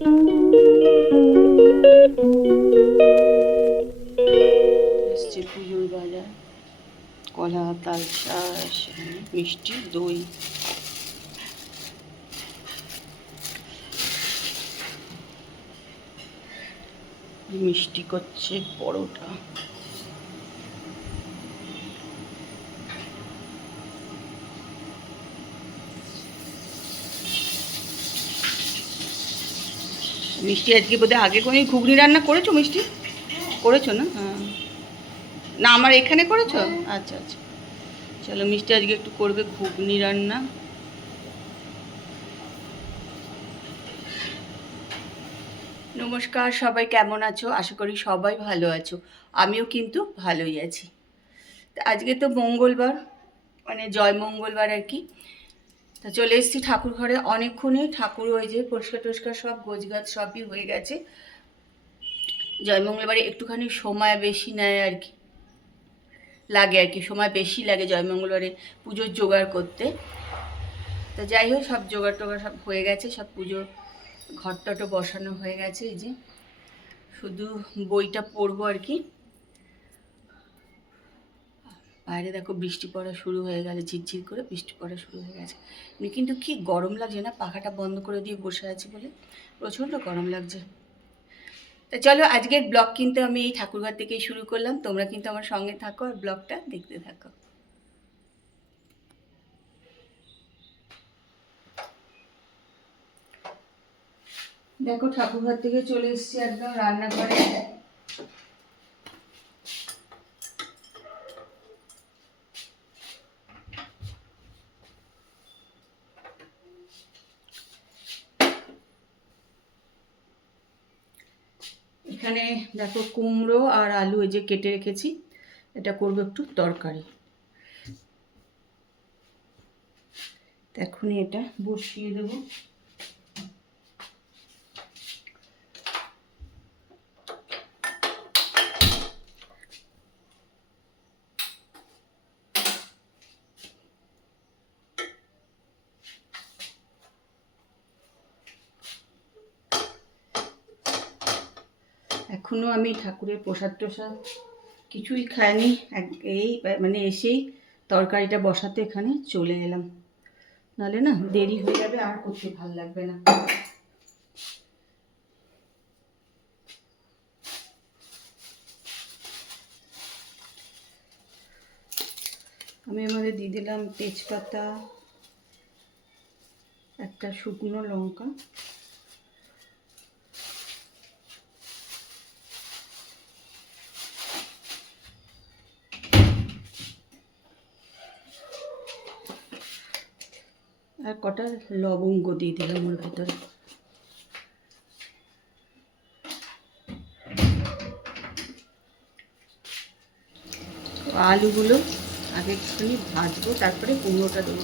এসছে পুজোর বাজার, কলা, তালশাঁস, মিষ্টি, দই। মিষ্টি করছে পরোটা। মিষ্টি আজকে বোধহয় আগে কোনো ঘুগনি রান্না করেছো? মিষ্টি করেছো না? হ্যাঁ, না আমার এখানে করেছো? আচ্ছা আচ্ছা, চলো মিষ্টি আজকে একটু করবে ঘুগনি রান্না। নমস্কার, সবাই কেমন আছো? আশা করি সবাই ভালো আছো। আমিও কিন্তু ভালোই আছি। আজকে তো মঙ্গলবার, মানে জয় মঙ্গলবার আর কি। তা চলে এসেছি ঠাকুর ঘরে। অনেকক্ষণই ঠাকুর ওই যে পরিষ্কার টরিষ্কার সব গোছগাছ সবই হয়ে গেছে। জয় মঙ্গলবারে একটুখানি সময় বেশি নেয় আর কি, লাগে আর কি, সময় বেশি লাগে জয় মঙ্গলবারে পুজোর জোগাড় করতে। তা যাই হোক, সব জোগাড় টোগাড় সব হয়ে গেছে, সব পুজো ঘরটটো বসানো হয়ে গেছে। এই যে শুধু বইটা পড়বো আর কি। বাইরে দেখো বৃষ্টি পড়া শুরু হয়ে গেছে, ঝিরঝির করে বৃষ্টি পড়া শুরু হয়ে গেছে। কিন্তু কি গরম লাগছে না, পাখাটা বন্ধ করে দিয়ে বসে আছি বলে প্রচণ্ড গরম লাগছে। তা চলো আজকের ব্লগ কিন্তু আমি এই ঠাকুরঘর থেকেই শুরু করলাম। তোমরা কিন্তু আমার সঙ্গে থাকো আর ব্লগটা দেখতে থাকো। দেখো ঠাকুরঘর থেকে চলে এসেছি একদম রান্নাঘরে। এখানে দেখো কুমড়ো আর আলু এই যে কেটে রেখেছি, এটা করবো একটু তরকারি। এখনই এটা বসিয়ে দেবো। এখনো আমি ঠাকুরের প্রসাদ টোসাদ কিছুই খাইনি। এই মানে এসেই তরকারিটা বসাতে এখানে চলে এলাম, নাহলে না দেরি হয়ে যাবে, আর করতে ভালো লাগবে না। আমি এর মধ্যে দিয়ে দিলাম তেজপাতা, একটা শুকনো লঙ্কা, আর কটা লবঙ্গ দিয়ে দিলাম ওর ভিতরে। আলুগুলো আগে একটুখানি ভাজবো, তারপরে কুমড়োটা দেবো।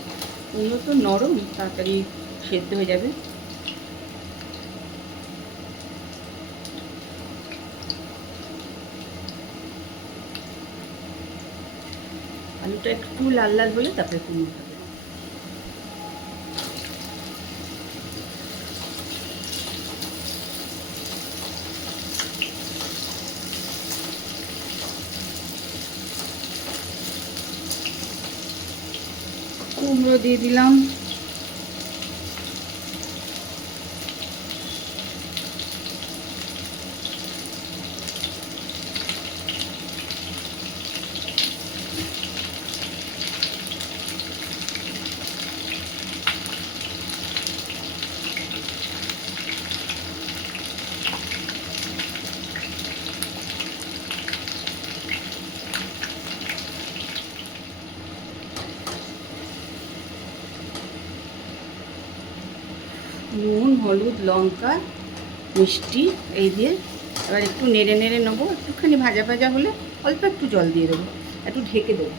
কুমড়ো তো নরম, তাড়াতাড়ি সেদ্ধ হয়ে যাবে। আলুটা একটু লাল লাল হলে তারপরে কুমড়োটা দেবো। কুমড়ো দিয়ে দিলাম। নুন, হলুদ, লঙ্কা, মিষ্টি এই দিয়ে এবার একটু নেড়ে নেড়ে নেবো। একটুখানি ভাজা ভাজা হলে অল্প একটু জল দিয়ে দেবো, একটু ঢেকে দেবো।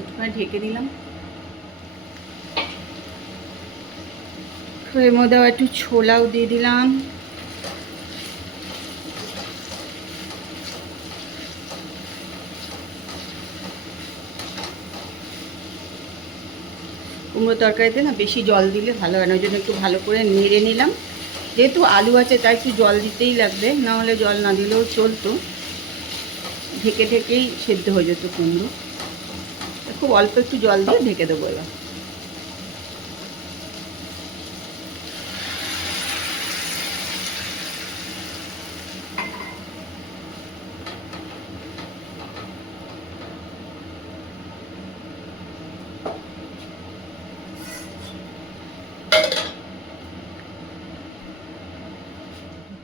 একটুখানি ঢেকে দিলাম। এর মধ্যে একটু ছোলাও দিয়ে দিলাম। কুমড়ো তরকারিতে না বেশি জল দিলে ভালো হয় না, ওই জন্য একটু ভালো করে নেড়ে নিলাম। যেহেতু আলু আছে তাই একটু জল দিতেই লাগবে, না হলে জল না দিলেও চলতো, ঢেকে ঢেকেই সেদ্ধ হয়ে যেত কুমড়ো। খুব অল্প একটু জল দিয়ে ঢেকে দেবো এবার।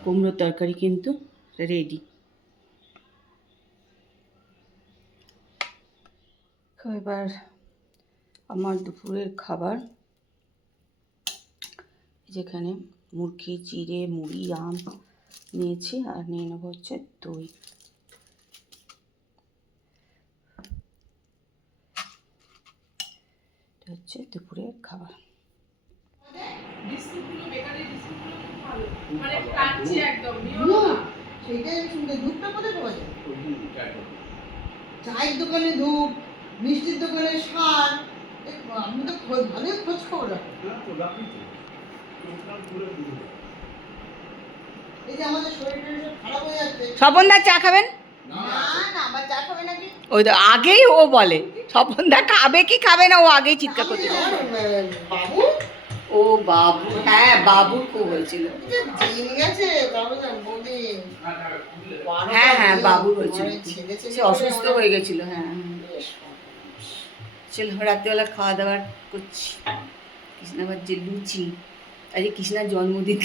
কুমড়োর তরকারি কিন্তু রেডি। এবার আমার দুপুরের খাবার, যেখানে মুরগি চিড়ে মুড়ি আম নিয়েছি, আর নিয়ে নেবো হচ্ছে দই। এটা হচ্ছে দুপুরের খাবার। চায়ের দোকানে ধূপ, মিষ্টির দোকানে সার, আমি তো ভালোই খোঁজ খবর রাখি। এই যে আমাদের শরীরটা খারাপ হয়ে যাচ্ছে। স্বপনদা চা খাবেন? না না, আমার চা খাবে নাকি? ওই তো আগেই ও বলে স্বপনদা খাবে কি খাবে না, ও আগেই চিৎকার করতে। বাবু, ও বাবু, হ্যাঁ বাবু খুব হয়েছিল। জেনে গেছে বাবু, বৌদি। হ্যাঁ হ্যাঁ বাবু হয়েছিল, সে অসুস্থ হয়ে গেছিল। হ্যাঁ চল রাত্রিবেলা খাওয়া দাওয়া করছি। কৃষ্ণাবার যে লুচি, আজকে কৃষ্ণার জন্মদিন,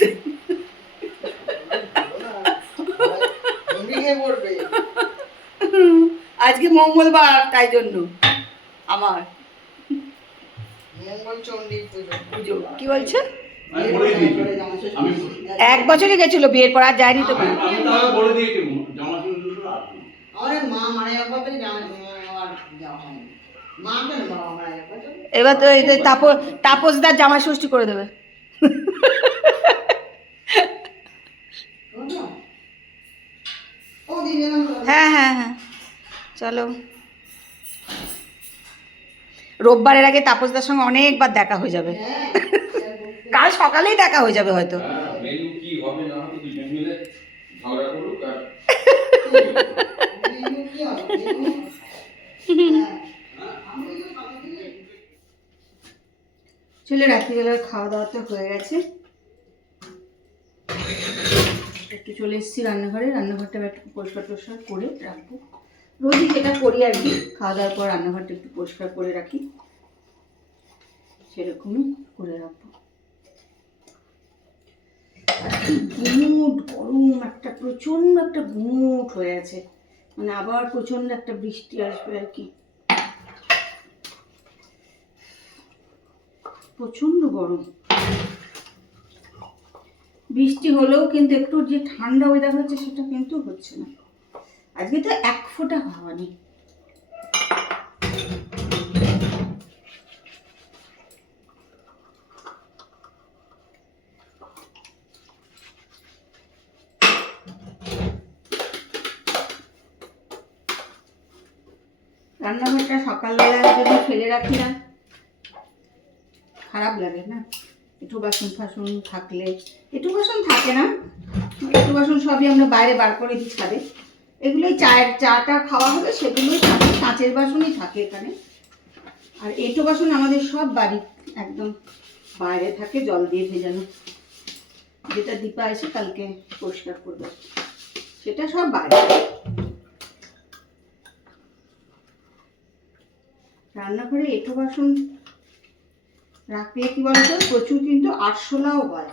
আজকে মঙ্গলবার, তাই জন্য আমার মঙ্গল চণ্ডী পুজো। কি বলছে? 1 বছরই গেছিল বিয়ের পর, আর যায়নি তো। এবার তো এই তাপসদার জামাই ষষ্ঠী করে দেবে। হ্যাঁ হ্যাঁ হ্যাঁ চলো। রোববারের আগে তাপসদার সঙ্গে অনেকবার দেখা হয়ে যাবে, কাল সকালেই দেখা হয়ে যাবে হয়তো। চলে রাত্রিবেলার খাওয়া দাওয়া তো হয়ে গেছে, একটু চলে এসেছি রান্নাঘরে। রান্নাঘরটা একটু পরিষ্কার টরিষ্কার করে রাখবো, রোজই যেটা করি আর কি, খাওয়া দাওয়ার পর রান্নাঘরটা একটু পরিষ্কার করে রাখি, সেরকমই করে রাখবো। গুমুট গরম একটা, প্রচন্ড একটা গুমুট হয়ে আছে, মানে আবার প্রচন্ড একটা বৃষ্টি আসবে আর কি, প্রচন্ড গরম। বৃষ্টি হলেও কিন্তু একটু যে ঠান্ডা ওয়েদার হচ্ছে সেটা কিন্তু হচ্ছে না। আজকে তো 1 ফোঁটা হাওয়া নেই। রান্নাঘরটা সকালবেলা যদি ফেলে রাখি না, খারাপ লাগে না। একটু বাসন ফাসন থাকলে, একটু বাসন থাকে না, একটু বাসন সবই আমরা বাইরে বার করে দিই ছাদে, এগুলোই চাটা খাওয়া হবে সেগুলোই থাকে, কাঁচের বাসনই থাকে এখানে। আর এঁটো বাসন আমাদের সব বাড়ি একদম বাইরে থাকে, জল দিয়ে ভেজানো, যেটা দীপা এসে কালকে পরিষ্কার করবে, সেটা সব বাইরে। রান্নাঘরে এঁটো বাসন রাখলে কি বলতো, প্রচুর কিন্তু আরশোলাও হয়।